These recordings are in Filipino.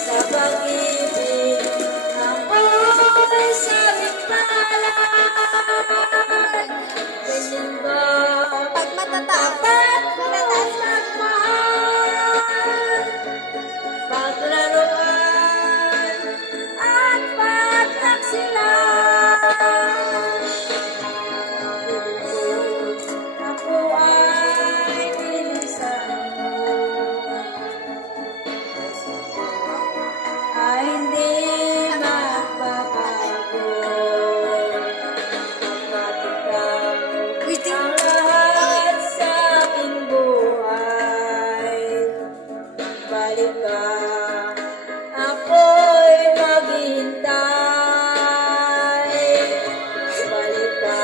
sa pag-ibig ako'y sabing pala. Ganyan ba Pag matataas, dapat matataas na. magmahal? Paglaruan at pagtaksilan, ako ay bilisan mo, ay hindi magbabago. Kapag ikaw ang lahat sa aking buhay, balik ka, ako'y maghihintay. Balik ka,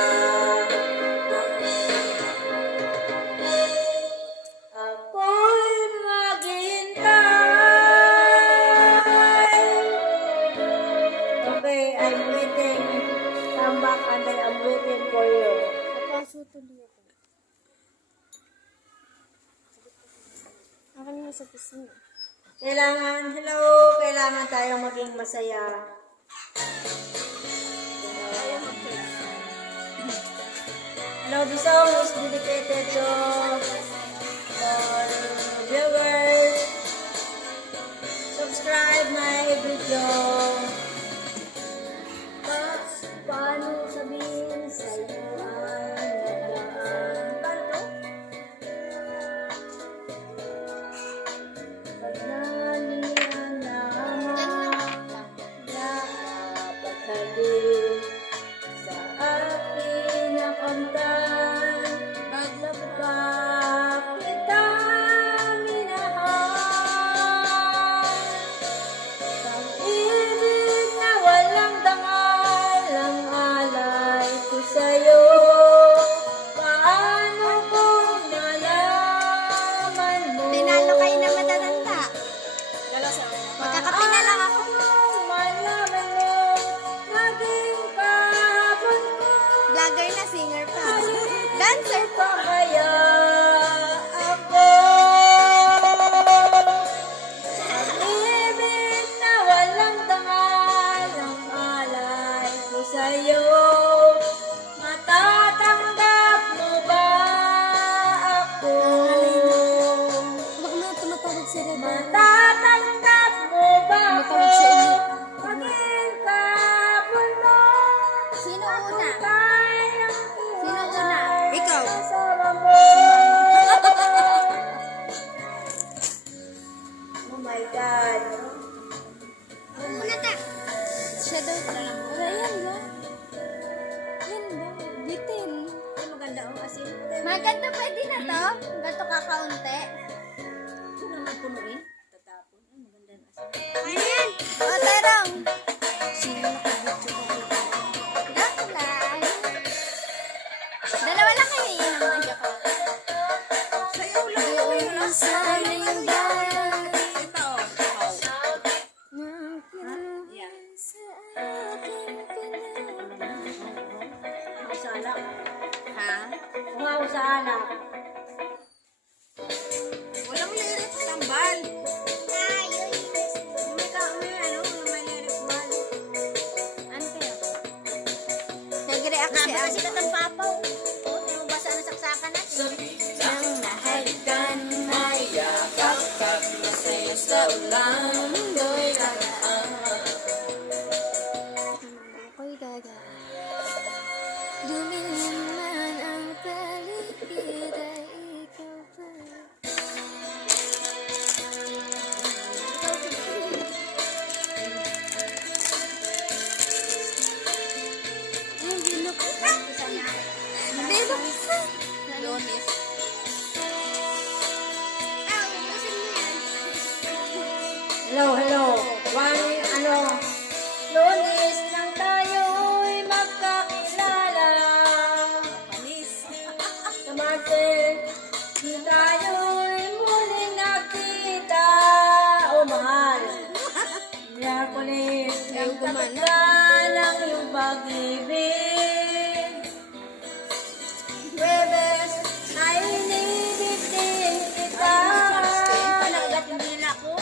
ako'y maghihintay. Okay, I'm waiting. Come back and I'm waiting for you. Napaso tuloy ako. Akin mo sa pisngi. Kailangan tayong maging masaya. Hello, this song is dedicated to all viewers. Subscribe my video. Paano sabihin sa'yo ang nagdaan? Pagnanihan naman na paghalin sa aking nakamtan, maglabag kita minahal. Pag-ibig na walang dangal ang alay ko sa'yo. Paano kung nalaman mo? Tinalo kayo na matatanda. Magkakape na lang ako. Malaman mo, naging kahapon ko. Vlogger na, singer pa. Dancer pa. Pa kaya ako? Pag-ibig na walang dangal ang alay ko sa'yo. Matatanggap mo ba ako? Baka na tumatawag si Reba. Matatanggap mo ba ako? Tumatawag siya ulit. Maging kahapon mo. Sino una? Kayang Sino una? Ikaw. kasama mo. Oh my God. Una ta. Siya daw. Wala yan ba? Yan ba? Bitin. Ay, maganda ang asin. Maganda pwede na to. Ganto kakaunti. Ito naman punuin. Tatapon. Ay, maganda ang asin. Ayan. O, tarong. Sino nakabutso ko? Laklan. Dalawa lang kayo yun ang mga ko. Sayaw lang. Doon sa linggan. Ito, oh. Yeah. Sa akin pinag- Ako sa alak. Ha? Kung ako sa alak. Walang lyrics, tambal. May lyrics man. Ano kaya? Nag-react si Kasi Ate. ka ng papaw. Oh, yung basa ng saksakan natin. Nang nahalikan, Mayakap ka, masaya sa ulang mundo'y kagaan. ako'y gaga. Dumilim man ang paligid ay ikaw pa. Ay, bilok. Bilok. Lunes. Hello. Lunes lang tayo'y magkakilala. Panis. Sa Martes, di tayo'y muling nakita. Oh, mahal. Miyerkules, Ayaw gumana. nagtatagdan ang iyong pag-ibig. Huwebes, ay inibitin kita. Nagdating din ako.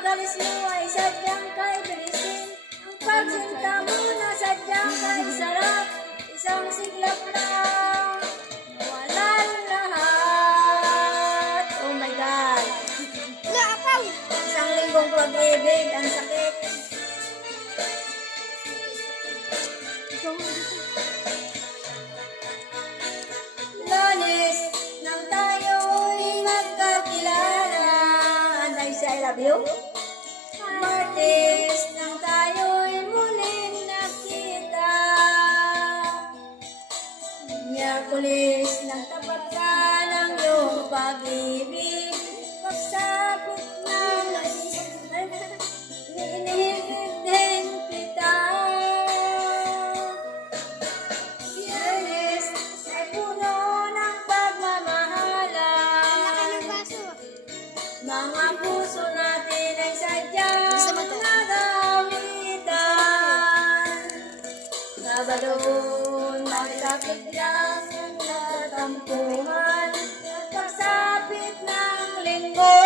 pag-alis mo ay sadyang kay bilisin. Ang pagsinta mo na sadyang kay sarap. Isang siglap lang, walang lahat. Oh my God! Lakaw! Isang linggong pag-ibig, ang sakit. Lunes, nang tayo'y magkakilala. Anday siya, I love you. Martes, nang tayo'y muling nakita. Miyerkules, nang tapat ka ng iyong pag-ibig. Pagsapit ng iniibig din kita. Biyernes, ay puno ng pagmamahalan. Laki ng baso. Mga puso natin ay sadyang Gusto mo to? nagawitan. Sabado, magkapit lang ang natampuhan. At pagsapit ng linggo,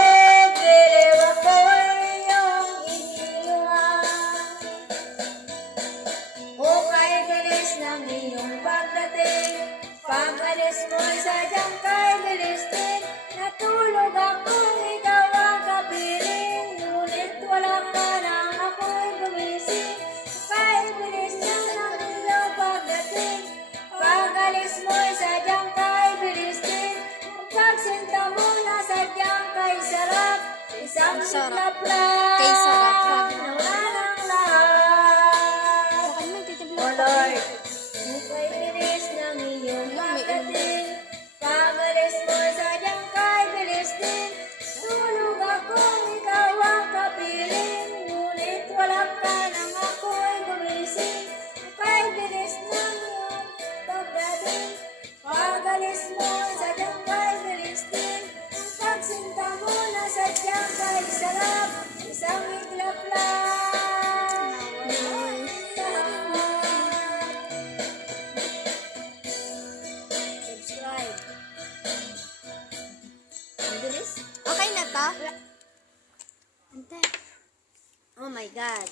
biliw ako'y iyong iniluhan. O kay bilis ng iyong pagdating, pag-alis mo'y sadyang kay bilis din. Natulog akong ikaw ang kapiling, ngunit wala ka nang ako'y gumising. Kay bilis ng iyong pagdating, pag-alis mo'y sadyang kay bilis din. Pagsinta mo na sadyang kay sarap, isang siklap lang, Kay sarap. na wala nang lahat. Baka naman titibla O Lord, upay bilis ng iyong pagdating, pag-alis mo sadyang kay bilis din. Tulog akong ikaw ang kapiling, ngunit wala ka nang ako'y gumising. Kay bilis ng iyong pagdating, pag-alis mo sadyang kay bilis din. Ang pagsinta mo na sadyang kay sarap, isang iglap lang. Subscribe. Ang bilis. Okay na to? Ante. Oh my God.